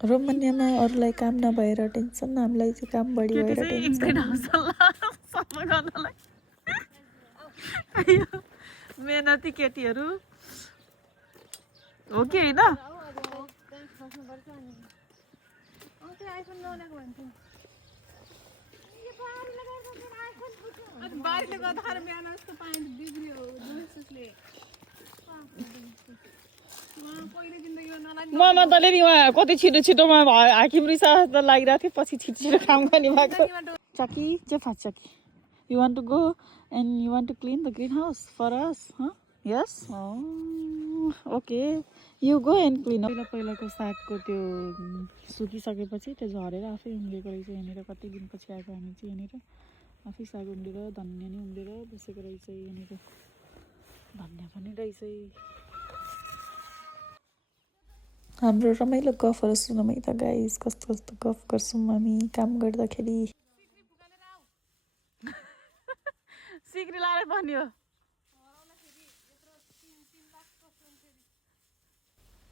रोमानियामा अरूलाई काम नभएर टेन्सन, हामीलाई चाहिँ काम बढी भएर टेन्सन। मेहनती केटीहरू हो कि होइन? ममताले नि उहाँ कति छिटो छिटोमा हाकिम रिसा जस्तो लागिरहेको थियो, पछि छिटो छिटो काम गर्ने भएको। Chucky, Chucky, you want to go and you want to clean the greenhouse for us, huh? Yes? Oh, okay. You go and clean up. पहिलाको सागको त्यो सुकिसकेपछि त्यो झरेर आफै उम्लेको रहेछ यहाँनिर। कति दिनपछि आएको हामी चाहिँ यहाँनिर। आफै साग उम्लेर धनिया नि उम्लेर बसेको रहेछ यहाँनिर। धनिया पनि रहेछ। हाम्रो रमाइलो गफहरू सुनौँ है त गाइस, कस्तो कस्तो गफ गर्छौँ हामी काम गर्दाखेरि। सिक्री लाएर पनि हो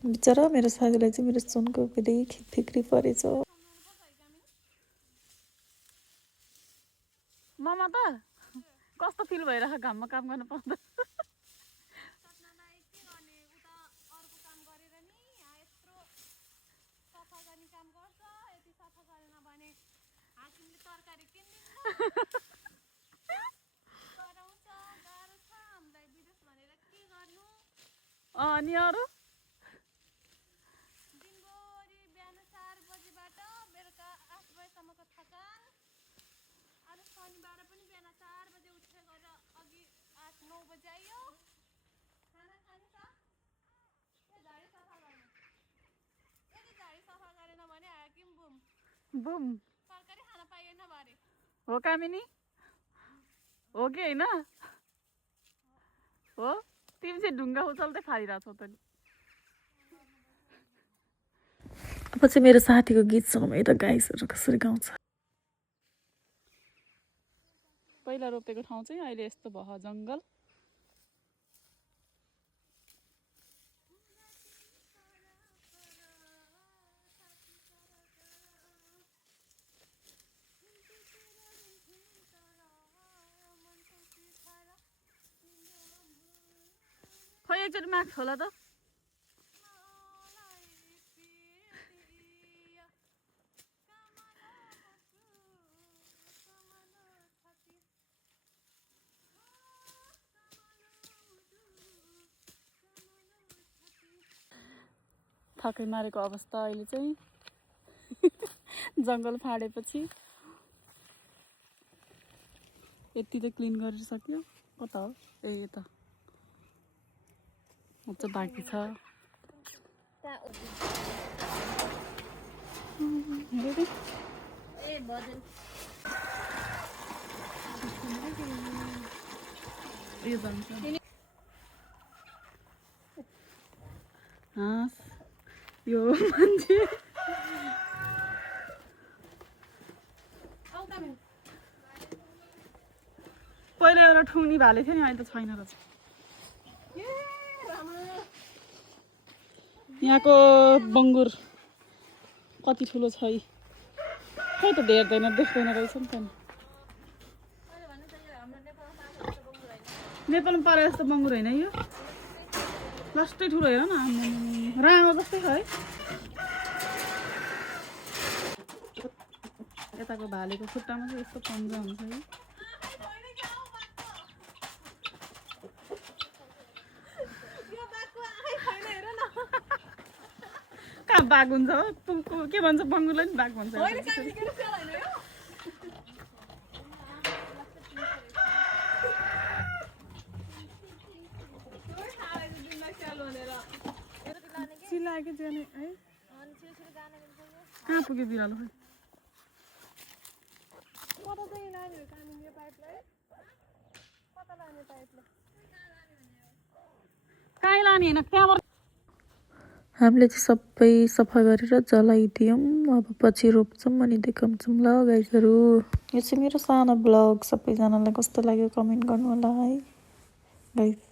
बिचरा मेरो साथीलाई चाहिँ मेरो सुनको फेरि फिक्री परेछ। ममा त कस्तो फिल भइरहेको घाममा काम गर्न पाउँदा? अनि अरू बुम हो कामिनी हो कि होइन? हो तिमी चाहिँ ढुङ्गा उचाल्दै फालिरहेछौ त नि। अब चाहिँ मेरो साथीको गीत सुनौँ है त गाइसहरू कसरी गाउँछ। पहिला रोपेको ठाउँ चाहिँ अहिले यस्तो भयो जङ्गल। खोइ एकचोटि माग होला त। थकै मारेको अवस्था अहिले चाहिँ जङ्गल फाडेपछि। यति त क्लिन गरिसक्यो। कता हो? ए यता अझ बाँकी छ। हाँस यो मान्छे पहिले एउटा ठुङ्नी भाले थियो नि, अहिले त छैन रहेछ। यहाँको बङ्गुर कति ठुलो छ है? खै त धेर्दैन, देख्दैन रहेछ नि त। नेपालमा पारे जस्तो बङ्गुर होइन यो, लास्टै ठुलो हेर न, राँगो जस्तै छ है। यताको भालेको खुट्टामा चाहिँ यस्तो पन्जा हुन्छ है। कहाँ बाघ हुन्छ हो? के भन्छ बङ्गुरलाई नि बाघ भन्छ। चिलाएको जाने है। कहाँ पुग्यो बिरालो? कहीँ लाने होइन, त्यहाँबाट हामीले चाहिँ सबै सफा गरेर जलाइदियौँ। अब पछि रोप्छौँ अनि देखाउँछौँ ल गाइसहरू। यो चाहिँ मेरो सानो ब्लग, सबैजनालाई कस्तो लाग्यो कमेन्ट गर्नु होला है गाइस।